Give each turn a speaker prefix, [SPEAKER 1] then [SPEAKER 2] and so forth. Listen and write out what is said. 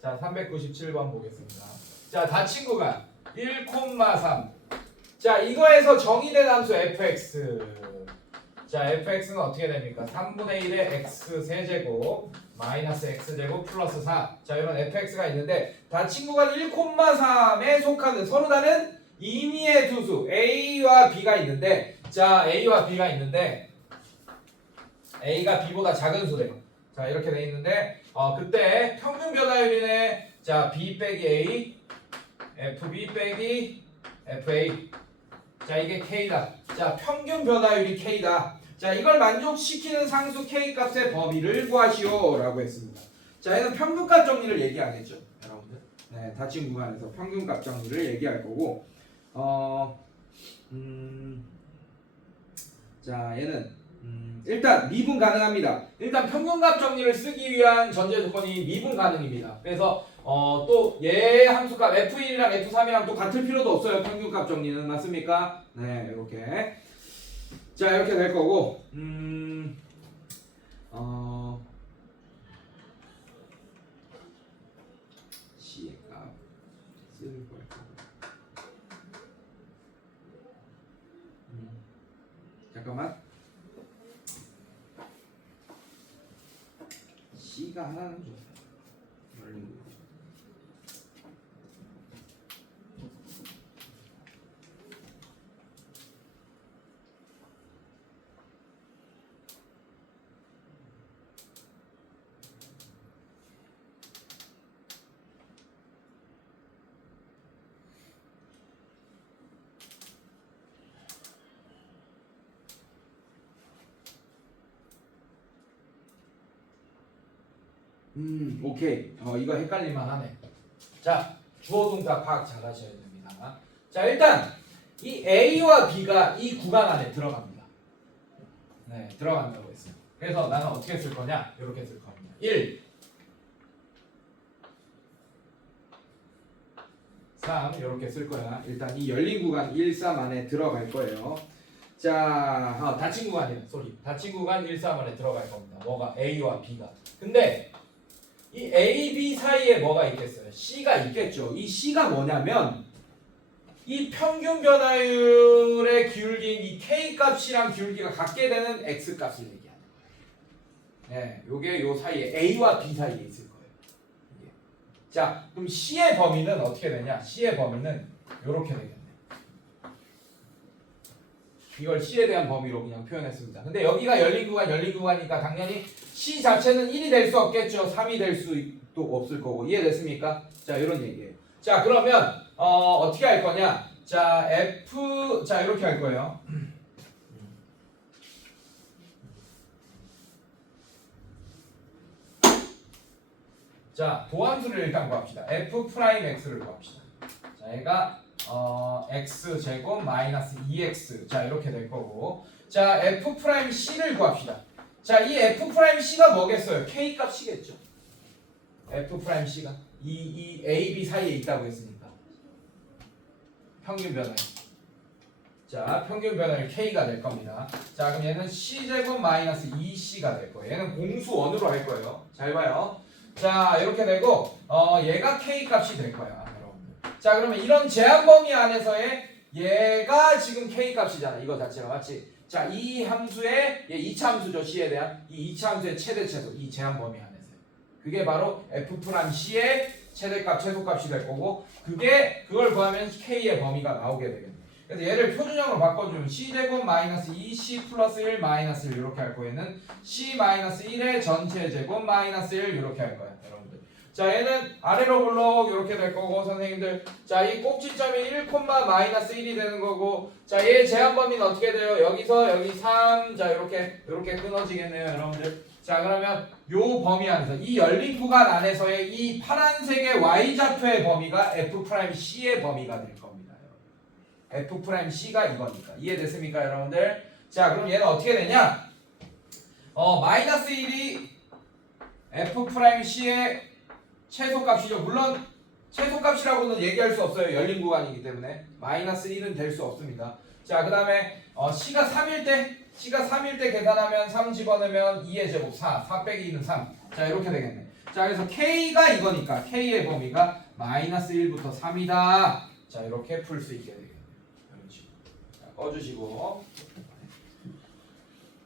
[SPEAKER 1] 자, 397번 보겠습니다. 자, 닫힌 구간 1,3. 자, 이거에서 정의된 함수 fx. 자, fx는 어떻게 됩니까? 3분의 1의 x 세제곱 마이너스 x제곱 플러스 4. 자, 이런 fx가 있는데 닫힌 구간 1,3에 속하는 서로 다른 임의의 두 수 a와 b가 있는데 자, a와 b가 있는데 a가 b보다 작은 수래요. 자, 이렇게 돼 있는데 어, 그때 평균 변화율이네. 자, b 빼기 a, fb 빼기 fa. 자, 이게 k다. 자, 평균 변화율이 k다. 자, 이걸 만족시키는 상수 k 값의 범위를 구하시오라고 했습니다. 자, 얘는 평균값 정리를 얘기하겠죠, 여러분들. 네, 닫힌 구간에서 평균값 정리를 얘기할 거고, 어, 음, 자, 얘는 음, 일단 미분 가능합니다. 일단 평균값 정리를 쓰기 위한 전제 조건이 미분 가능입니다. 그래서 어, 또얘 함수값 f1이랑 f3이랑 또 같을 필요도 없어요. 평균값 정리는 맞습니까? 네, 이렇게. 자, 이렇게 될 거고. 음. 어. 음. 잠깐만. C가 하나는 줬어요. 열린 거. 음, 오케이. 어, 이거 헷갈릴만 하네. 자, 주어 동사 파악 잘 하셔야 됩니다. 자, 일단 이 A와 B가 이 구간 안에 들어갑니다. 네, 들어간다고 했어요. 그래서 나는 어떻게 쓸 거냐? 이렇게 쓸 겁니다. 1 3 이렇게 쓸 거야. 일단 이 열린 구간 1, 3 안에 들어갈 거예요. 자, 아, 닫힌 구간이에요. 소리. 닫힌 구간 1, 3 안에 들어갈 겁니다. 뭐가 A와 B가. 근데 이 A, B 사이에 뭐가 있겠어요? C가 있겠죠. 이 C가 뭐냐면 이 평균 변화율의 기울기인 이 K 값이랑 기울기가 같게 되는 X 값을 얘기하는 거예요. 네, 요게 요 사이에 A와 B 사이에 있을 거예요. 자, 그럼 C의 범위는 어떻게 되냐? C의 범위는 요렇게 되겠네. 이걸 C에 대한 범위로 그냥 표현했습니다. 근데 여기가 열린 구간, 열린 구간이니까 당연히 C 자체는 1이 될 수 없겠죠. 3이 될 수도 없을 거고. 이해됐습니까? 자, 이런 얘기예요. 자, 그러면 어, 어떻게 할 거냐? 자, F 자, 이렇게 할 거예요. 자, 도함수를 일단 구합시다. F 프라임 X를 구합시다. 자, 얘가 어, x 제곱 마이너스 2x 자 이렇게 될 거고 자 f 프라임 c를 구합시다. 자이 f 프라임 c가 뭐겠어요? k 값이겠죠. f 프라임 c가 이, 이 a b 사이에 있다고 했으니까 평균 변화율. 자 평균 변화율 k가 될 겁니다. 자 그럼 얘는 c 제곱 마이너스 2c가 될 거예요. 얘는 공수 원으로 할 거예요. 잘 봐요. 자 이렇게 되고 어 얘가 k 값이 될 거야. 자 그러면 이런 제한 범위 안에서의 얘가 지금 k 값이잖아 이거 자체가 맞지? 자 이 함수의 얘 2차 함수죠 c에 대한 이 2차 함수의 최대 최소 이 제한 범위 안에서 그게 바로 f 프라임 c의 최대값 최소값이 될 거고 그게 그걸 구하면 k의 범위가 나오게 되겠네. 그래서 얘를 표준형으로 바꿔주면 c 제곱 마이너스 2c 플러스 1 마이너스 1 이렇게 할 거에는 c 마이너스 1의 전체 제곱 마이너스 1 이렇게 할 거야 여러분들. 자 얘는 아래로 블록 이렇게 될 거고 선생님들 자 이 꼭지점이 1, 마이너스 1이 되는 거고 자얘 제한 범위는 어떻게 돼요? 여기서 여기 3, 자 이렇게 이렇게 끊어지겠네요 여러분들 자 그러면 요 범위 안에서 이 열린 구간 안에서의 이 파란색의 y좌표의 범위가 f'C의 범위가 될 겁니다 여러분. f'C가 이거니까 이해됐습니까 여러분들? 자 그럼 얘는 어떻게 되냐? 어 마이너스 1이 f'C의 최소값이죠. 물론 최소값이라고는 얘기할 수 없어요. 열린 구간이기 때문에 마이너스 1은 될 수 없습니다. 자, 그 다음에 어, C가 3일 때 C가 3일 때 계산하면 3 집어넣으면 2의 제곱 4, 4 빼기 2는 3. 자, 이렇게 되겠네. 자 그래서 K가 이거니까 K의 범위가 마이너스 1부터 3이다 자 이렇게 풀 수 있게 되겠네요 식으로. 자, 꺼주시고